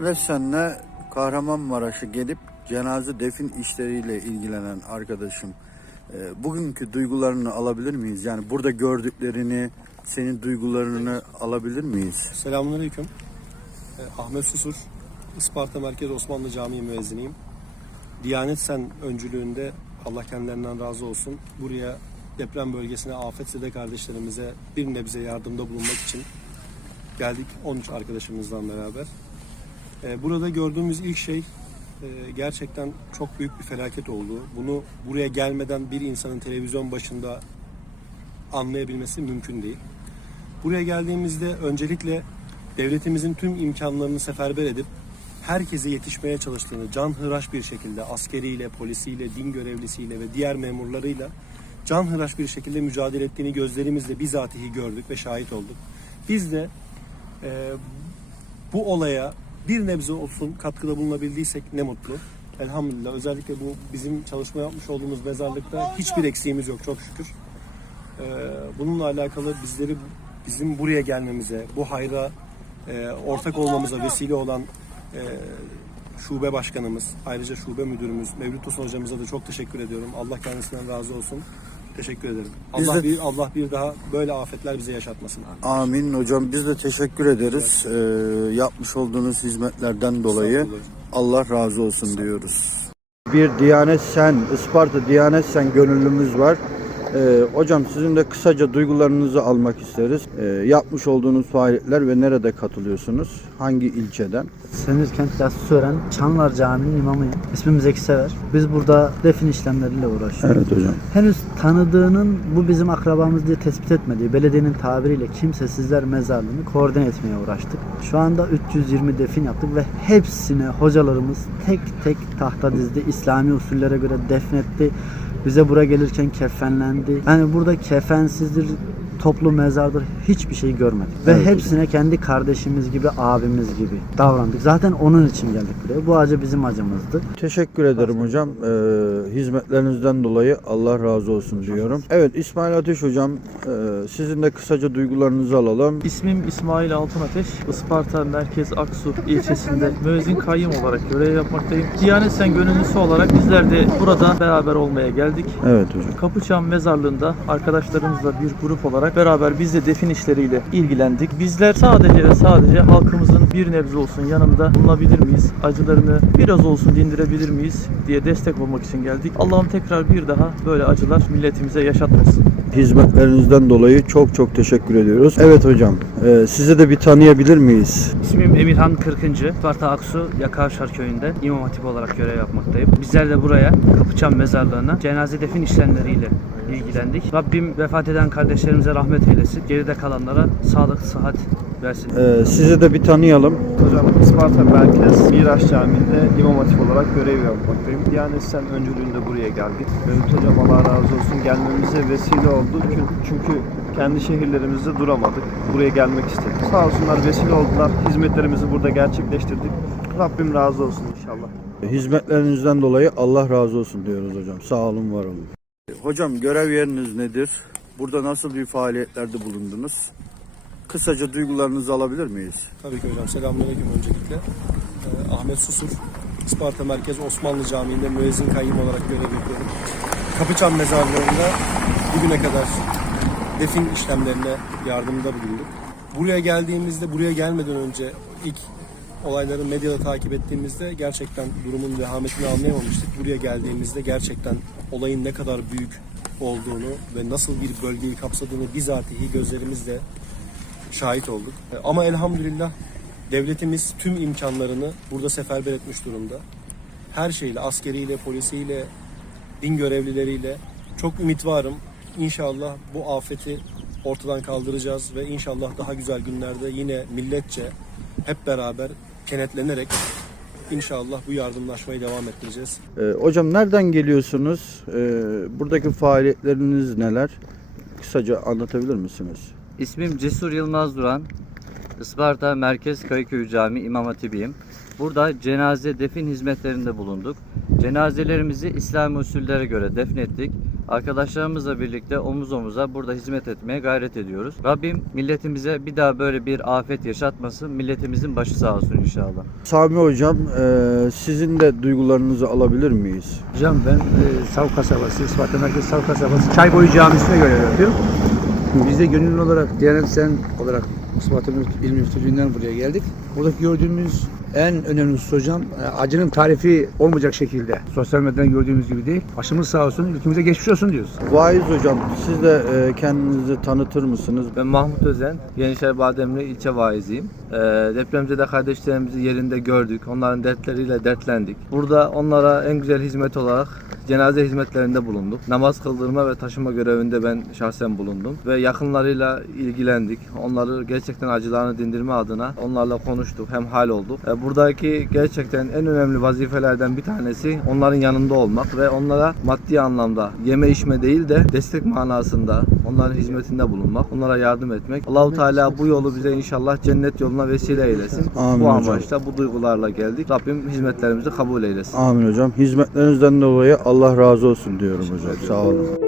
Ve senle Kahramanmaraş'a gelip cenaze defin işleriyle ilgilenen arkadaşım. e, Bugünkü duygularını alabilir miyiz? Yani burada gördüklerini, senin duygularını alabilir miyiz? Selamünaleyküm. Ee, Ahmet Susur, Isparta Merkez Osmanlı Camii müezziniyim. Diyanet Sen öncülüğünde Allah kendilerinden razı olsun. Buraya deprem bölgesine afetzede kardeşlerimize bir nebze yardımda bulunmak için geldik 13 arkadaşımızdan beraber. Ee, Burada gördüğümüz ilk şey e, gerçekten çok büyük bir felaket oldu. Bunu buraya gelmeden bir insanın televizyon başında anlayabilmesi mümkün değil. Buraya geldiğimizde öncelikle devletimizin tüm imkanlarını seferber edip herkese yetişmeye çalıştığını canhıraş bir şekilde askeriyle, polisiyle, din görevlisiyle ve diğer memurlarıyla canhıraş bir şekilde mücadele ettiğini gözlerimizle bizatihi gördük ve şahit olduk. Biz de e, bu olaya bir nebze olsun katkıda bulunabildiysek ne mutlu. Elhamdülillah özellikle bu bizim çalışma yapmış olduğumuz mezarlıkta hiçbir eksiğimiz yok çok şükür. Ee, bununla alakalı bizleri bizim buraya gelmemize, bu hayra e, ortak olmamıza vesile olan e, şube başkanımız, ayrıca şube müdürümüz Mevlüt Tosun hocamıza da çok teşekkür ediyorum. Allah kendisinden razı olsun. Teşekkür ederim. Biz Allah de- bir Allah bir daha böyle afetler bize yaşatmasın. Amin hocam. Biz de teşekkür ederiz. E, yapmış olduğunuz hizmetlerden dolayı. Allah razı olsun diyoruz. Bir Diyanet Sen, Isparta Diyanet Sen gönüllümüz var. E, hocam sizin de kısaca duygularınızı almak isteriz. E, yapmış olduğunuz faaliyetler ve nerede katılıyorsunuz? Hangi ilçeden? Senirkent Yassıören Çanlar Camii'nin imamıyım. İsmim Zeki Sever. Biz burada defin işlemleriyle uğraşıyoruz. Evet hocam. Henüz tanıdığının bu bizim akrabamız diye tespit etmediği belediyenin tabiriyle kimsesizler mezarlığını koordine etmeye uğraştık. Şu anda 320 defin yaptık ve hepsine hocalarımız tek tek tahta dizdi. İslami usullere göre defnetti. Bize buraya gelirken kefenlendi. Yani burada kefensizdir, toplu mezardır hiçbir şey görmedik. Ve Evet hocam. hepsine kendi kardeşimiz gibi, abimiz gibi davrandık. Zaten onun için geldik buraya. Bu acı bizim acımızdı. Teşekkür ederim hocam. Ee, hizmetlerinizden dolayı Allah razı olsun diyorum. Evet İsmail Ateş hocam e, sizin de kısaca duygularınızı alalım. İsmim İsmail Altınateş. Isparta Merkez Aksu ilçesinde müezzin kayyım olarak görev yapmaktayım. Diyanet Sen gönüllüsü olarak bizler de burada beraber olmaya geldik. Evet hocam. Kapıçam Mezarlığı'nda arkadaşlarımızla bir grup olarak beraber biz de defin işleriyle ilgilendik. Bizler sadece ve sadece halkımızın bir nebze olsun yanında bulunabilir miyiz? Acılarını biraz olsun dindirebilir miyiz diye destek olmak için geldik. Allah'ım tekrar bir daha böyle acılar milletimize yaşatmasın. Hizmetlerinizden dolayı çok çok teşekkür ediyoruz. Evet hocam e, sizi de bir tanıyabilir miyiz? İsmim Emirhan Kırkıncı. Sparta Aksu Yakavşar köyünde İmam Hatip olarak görev yapmaktayım. Bizler de buraya Kapıçam Mezarlığı'na cenaze defin işlemleriyle ilgilendik. Rabbim vefat eden kardeşlerimize rahmet eylesin. Geride kalanlara sağlık, sıhhat versin. E, sizi de bir tanıyalım. Hocam Isparta Merkez Miraç Camii'nde İmam Hatip olarak görev yapmaktayım. Diyanet Sen öncülüğünde buraya geldik. Mevlüt Hocam Allah razı olsun gelmemize vesile oldu. Çünkü, çünkü kendi şehirlerimizde duramadık. Buraya gelmek istedik. Sağ olsunlar vesile oldular. Hizmetlerimizi burada gerçekleştirdik. Rabbim razı olsun inşallah. Hizmetlerinizden dolayı Allah razı olsun diyoruz hocam. Sağ olun var olun. Hocam görev yeriniz nedir? Burada nasıl bir faaliyetlerde bulundunuz? Kısaca duygularınızı alabilir miyiz? Tabii ki hocam. Selamünaleyküm öncelikle. Ee, Ahmet Susur, Isparta Merkez Osmanlı Camii'nde müezzin kayyım olarak görev yapıyorum. Kapıçam Mezarlığı'nda bugüne kadar defin işlemlerine yardımda bulunduk. Buraya geldiğimizde, buraya gelmeden önce ilk olayları medyada takip ettiğimizde gerçekten durumun vehametini anlayamamıştık. Buraya geldiğimizde gerçekten olayın ne kadar büyük olduğunu ve nasıl bir bölgeyi kapsadığını bizatihi gözlerimizle şahit olduk. E, Ama elhamdülillah devletimiz tüm imkanlarını burada seferber etmiş durumda. Her şeyle, askeriyle, polisiyle, din görevlileriyle çok ümit varım. İnşallah bu afeti ortadan kaldıracağız ve inşallah daha güzel günlerde yine milletçe hep beraber kenetlenerek inşallah bu yardımlaşmayı devam ettireceğiz. Ee, hocam nereden geliyorsunuz? Ee, buradaki faaliyetleriniz neler? Kısaca anlatabilir misiniz? İsmim Cesur Yılmaz Duran. Isparta Merkez Kayıköy Camii İmam Hatibiyim. Burada cenaze defin hizmetlerinde bulunduk. Cenazelerimizi İslami usullere göre defnettik. Arkadaşlarımızla birlikte omuz omuza burada hizmet etmeye gayret ediyoruz. Rabbim milletimize bir daha böyle bir afet yaşatmasın. Milletimizin başı sağ olsun inşallah. Sami hocam e, sizin de duygularınızı alabilir miyiz? Hocam ben e, Sav kasabası, Isparta Merkez Sav kasabası Çayboyu Camisi'ne görev yapıyorum. Biz de gönüllü olarak, Diyanet Sen olarak Isparta İl Müftülüğü'nden buraya geldik. Buradaki gördüğümüz en önemli husus hocam e, acının tarifi olmayacak şekilde. Sosyal medyadan gördüğümüz gibi değil. Başımız sağ olsun, ülkemize geçmiş olsun diyoruz. Vaiz hocam siz de e, kendinizi tanıtır mısınız? Ben Mahmut Özen, Yenişehir Bademli ilçe vaiziyim. Ee, depremzede kardeşlerimizi yerinde gördük. Onların dertleriyle dertlendik. Burada onlara en güzel hizmet olarak cenaze hizmetlerinde bulunduk. Namaz kıldırma ve taşıma görevinde ben şahsen bulundum. Ve yakınlarıyla ilgilendik. Onları gerçekten acılarını dindirme adına onlarla konuştuk. Hem hal olduk. Ee, buradaki gerçekten en önemli vazifelerden bir tanesi onların yanında olmak ve onlara maddi anlamda yeme içme değil de destek manasında onların hizmetinde bulunmak, onlara yardım etmek. Allahu Teala bu yolu bize inşallah cennet yoluna vesile eylesin. Amin bu hocam. amaçla bu duygularla geldik. Rabbim hizmetlerimizi kabul eylesin. Amin hocam. Hizmetlerinizden dolayı Allah razı olsun diyorum hocam. Sağ olun.